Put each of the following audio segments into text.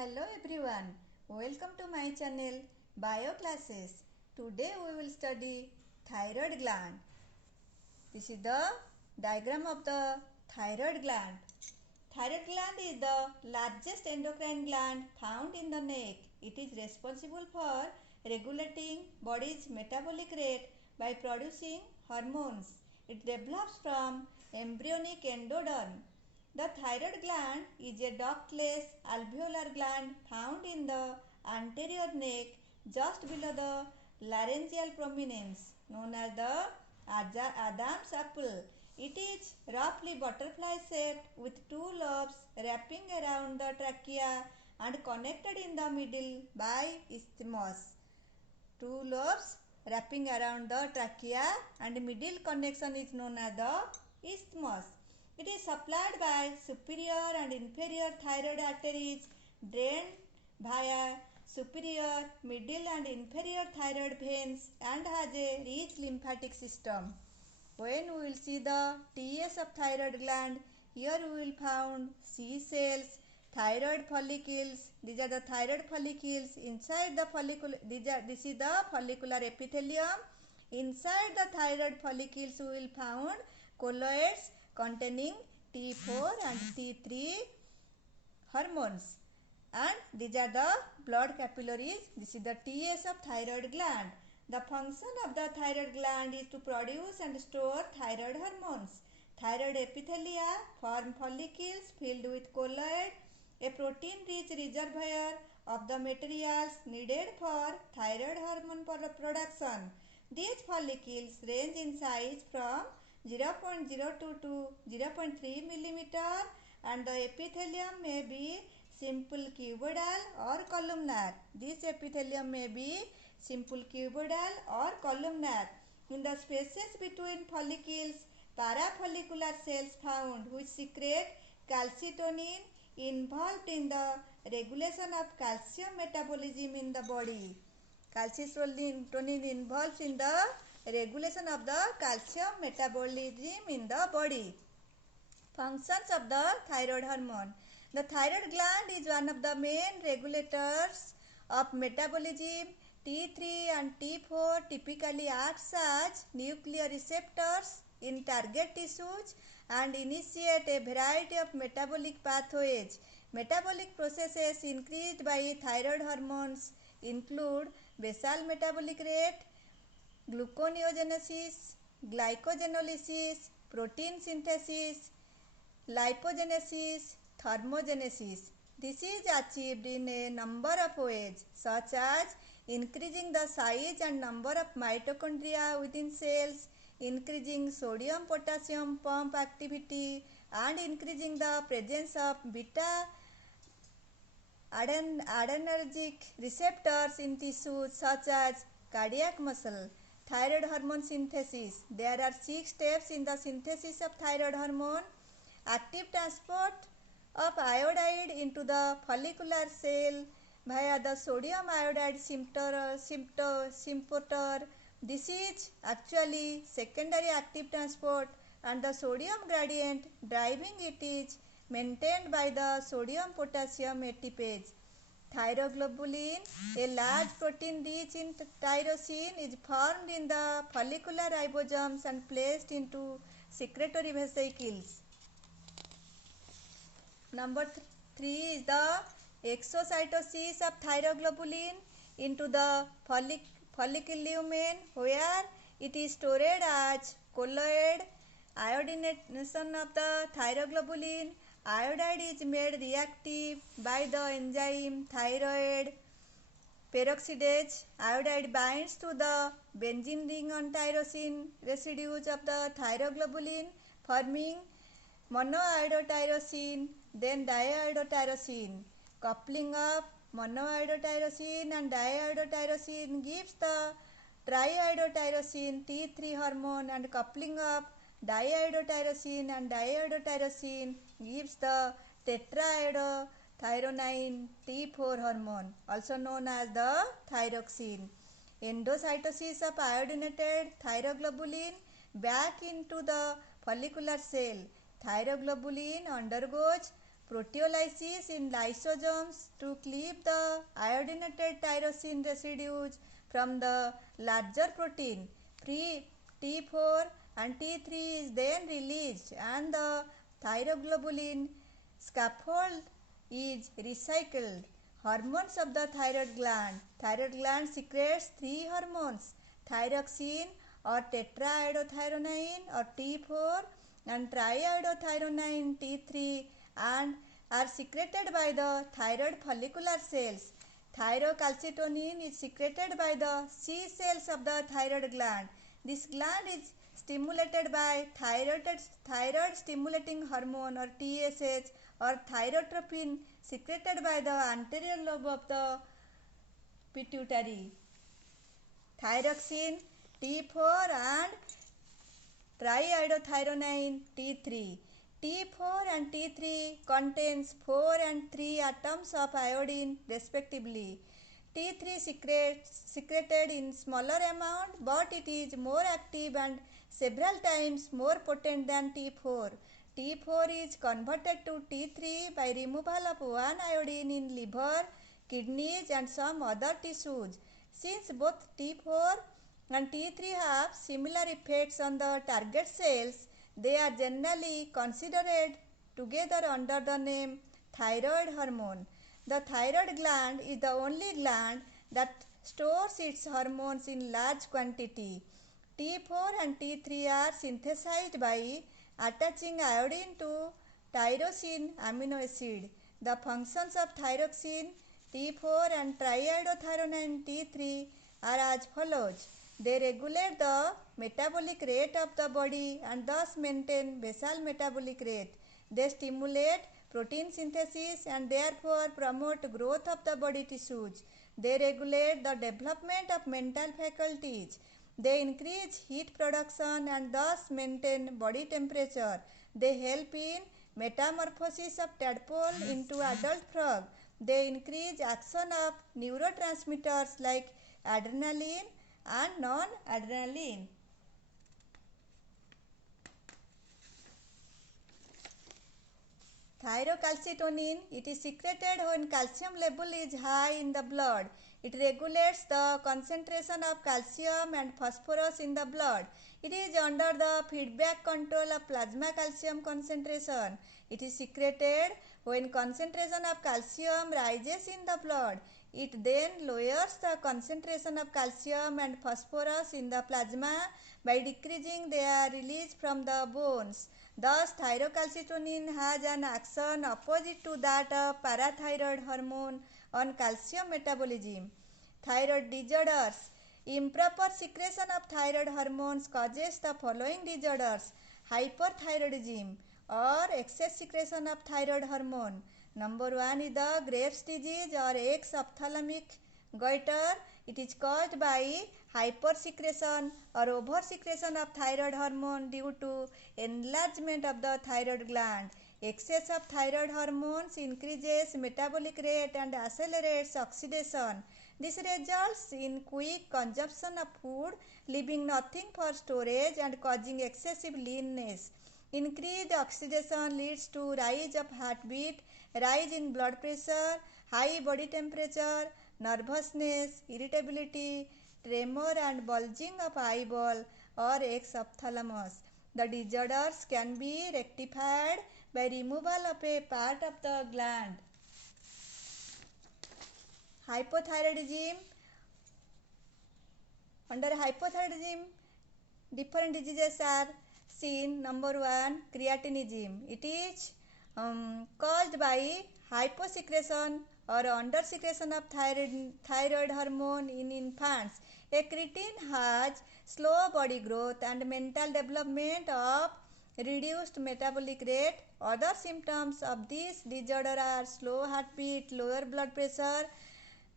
Hello everyone, welcome to my channel Bio Classes. Today we will study thyroid gland. This is the diagram of the thyroid gland. Thyroid gland is the largest endocrine gland found in the neck. It is responsible for regulating body's metabolic rate by producing hormones. It develops from embryonic endoderm. The thyroid gland is a ductless alveolar gland found in the anterior neck just below the laryngeal prominence, known as the Adam's apple. It is roughly butterfly shaped with two lobes wrapping around the trachea and connected in the middle by isthmus. Two lobes wrapping around the trachea and middle connection is known as the isthmus. It is supplied by superior and inferior thyroid arteries drained via superior, middle and inferior thyroid veins and has a rich lymphatic system. When we will see the TS of thyroid gland, here we will found C cells, thyroid follicles. These are the thyroid follicles. Inside the follicle, this is the follicular epithelium. Inside the thyroid follicles we will found colloids containing T4 and T3 hormones, and these are the blood capillaries. This is the TS of thyroid gland. The function of the thyroid gland is to produce and store thyroid hormones. Thyroid epithelia form follicles filled with colloid, a protein-rich reservoir of the materials needed for thyroid hormone production. These follicles range in size from 0.02 to 0.3 millimeter, and the epithelium may be simple cuboidal or columnar. This epithelium may be simple cuboidal or columnar. In the spaces between follicles, parafollicular cells found which secrete calcitonin involved in the regulation of calcium metabolism in the body. Calcitonin involved in the regulation of the calcium metabolism in the body. Functions of the thyroid hormone. The thyroid gland is one of the main regulators of metabolism. T3 and T4 typically acts as nuclear receptors in target tissues and initiate a variety of metabolic pathways. Metabolic processes increased by thyroid hormones include basal metabolic rate, gluconeogenesis, glycogenolysis, protein synthesis, lipogenesis, thermogenesis. This is achieved in a number of ways, such as increasing the size and number of mitochondria within cells, increasing sodium-potassium pump activity, and increasing the presence of beta adrenergic receptors in tissues such as cardiac muscle. Thyroid hormone synthesis. There are 6 steps in the synthesis of thyroid hormone. Active transport of iodide into the follicular cell via the sodium iodide symphotor. This is actually secondary active transport, and the sodium gradient driving it is maintained by the sodium potassium ATPase. Thyroglobulin, a large protein rich in tyrosine, is formed in the follicular ribosomes and placed into secretory vesicles. Number 3 is the exocytosis of thyroglobulin into the folliculum, where it is stored as colloid. Iodination of the thyroglobulin. Iodide is made reactive by the enzyme thyroid peroxidase. Iodide binds to the benzene ring on tyrosine residues of the thyroglobulin, forming monoiodotyrosine, then diiodotyrosine. Coupling of monoiodotyrosine and diiodotyrosine gives the triiodotyrosine T3 hormone, and coupling of diiodotyrosine and diiodotyrosine gives the tetraiodothyronine T4 hormone, also known as the thyroxine. Endocytosis of iodinated thyroglobulin back into the follicular cell. Thyroglobulin undergoes proteolysis in lysosomes to cleave the iodinated tyrosine residues from the larger protein. T4 and T3 is then released and the thyroglobulin scaffold is recycled. Hormones of the thyroid gland. Thyroid gland secretes three hormones: thyroxine or tetraiodothyronine or T4 and triiodothyronine T3, and are secreted by the thyroid follicular cells. Thyrocalcitonin is secreted by the C cells of the thyroid gland. This gland is stimulated by thyroid stimulating hormone or TSH or thyrotropin secreted by the anterior lobe of the pituitary. Thyroxine T4 and triiodothyronine T3. T4 and T3 contains 4 and 3 atoms of iodine respectively. T3 secreted in smaller amount, but it is more active and several times more potent than T4. T4 is converted to T3 by removal of one iodine in liver, kidneys and some other tissues. Since both T4 and T3 have similar effects on the target cells, they are generally considered together under the name thyroid hormone. The thyroid gland is the only gland that stores its hormones in large quantity. T4 and T3 are synthesized by attaching iodine to tyrosine amino acid. The functions of thyroxine T4 and triiodothyronine T3 are as follows. They regulate the metabolic rate of the body and thus maintain basal metabolic rate. They stimulate protein synthesis and therefore promote growth of the body tissues. They regulate the development of mental faculties. They increase heat production and thus maintain body temperature. They help in metamorphosis of tadpole into adult frog. They increase action of neurotransmitters like adrenaline and non-adrenaline. Thyrocalcitonin, it is secreted when calcium level is high in the blood. It regulates the concentration of calcium and phosphorus in the blood. It is under the feedback control of plasma calcium concentration. It is secreted when concentration of calcium rises in the blood. It then lowers the concentration of calcium and phosphorus in the plasma by decreasing their release from the bones. Thus, thyrocalcitonin has an action opposite to that of parathyroid hormone on calcium metabolism. Thyroid disorders. Improper secretion of thyroid hormones causes the following disorders: hyperthyroidism or excess secretion of thyroid hormone. Number 1 is the Graves' disease or exophthalmic goiter. It is caused by hypersecretion or oversecretion of thyroid hormone due to enlargement of the thyroid gland. Excess of thyroid hormones increases metabolic rate and accelerates oxidation. This results in quick consumption of food, leaving nothing for storage and causing excessive leanness. Increased oxidation leads to rise of heartbeat, rise in blood pressure, high body temperature, nervousness, irritability, tremor and bulging of eyeball or exophthalmos. The disorders can be rectified by removal of a part of the gland. Hypothyroidism. Under hypothyroidism, different diseases are seen. Number 1, creatinism. It is caused by hyposecretion or undersecretion of thyroid hormone in infants. A creatine has slow body growth and mental development of reduced metabolic rate. Other symptoms of this disorder are slow heartbeat, lower blood pressure,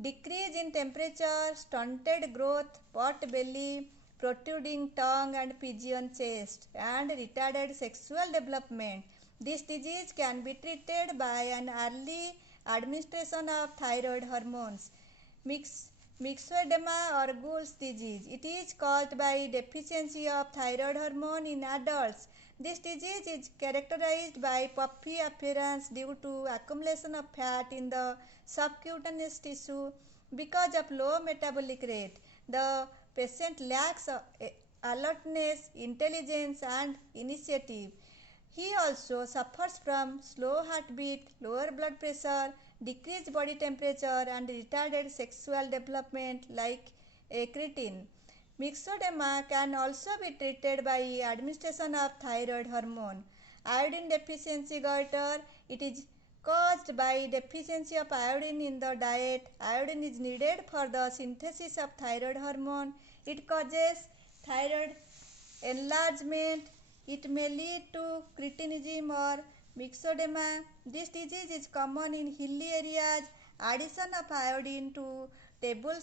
decrease in temperature, stunted growth, pot belly, protruding tongue and pigeon chest, and retarded sexual development. This disease can be treated by an early administration of thyroid hormones. Myxoedema or Gould's disease. It is caused by deficiency of thyroid hormone in adults. This disease is characterized by puffy appearance due to accumulation of fat in the subcutaneous tissue because of low metabolic rate. The patient lacks alertness, intelligence, and initiative. He also suffers from slow heartbeat, lower blood pressure, decreased body temperature, and retarded sexual development like a cretin. Myxedema can also be treated by administration of thyroid hormone. Iodine deficiency goiter, it is caused by deficiency of iodine in the diet. Iodine is needed for the synthesis of thyroid hormone. It causes thyroid enlargement. It may lead to cretinism or myxedema. This disease is common in hilly areas. Addition of iodine to table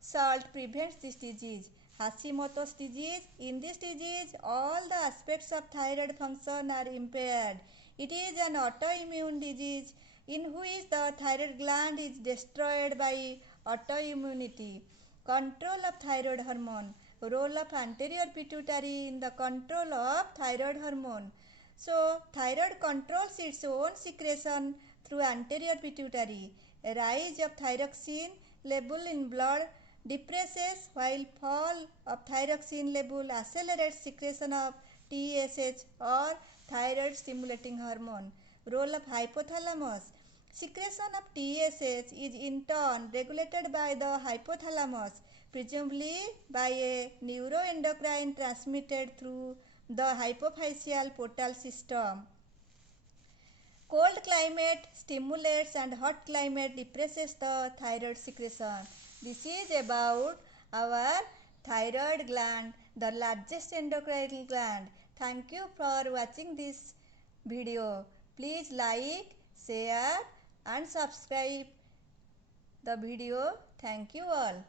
salt prevents this disease. Hashimoto's disease. In this disease, all the aspects of thyroid function are impaired. It is an autoimmune disease in which the thyroid gland is destroyed by autoimmunity. Control of thyroid hormone. Role of anterior pituitary in the control of thyroid hormone. So, thyroid controls its own secretion through anterior pituitary. A rise of thyroxine level in blood depresses, while fall of thyroxine level accelerates secretion of TSH or thyroid stimulating hormone. Role of hypothalamus. Secretion of TSH is in turn regulated by the hypothalamus, presumably by a neuroendocrine transmitted through the hypophyseal portal system. Cold climate stimulates and hot climate depresses the thyroid secretion. This is about our thyroid gland, the largest endocrine gland. Thank you for watching this video. Please like, share and subscribe the video. Thank you all.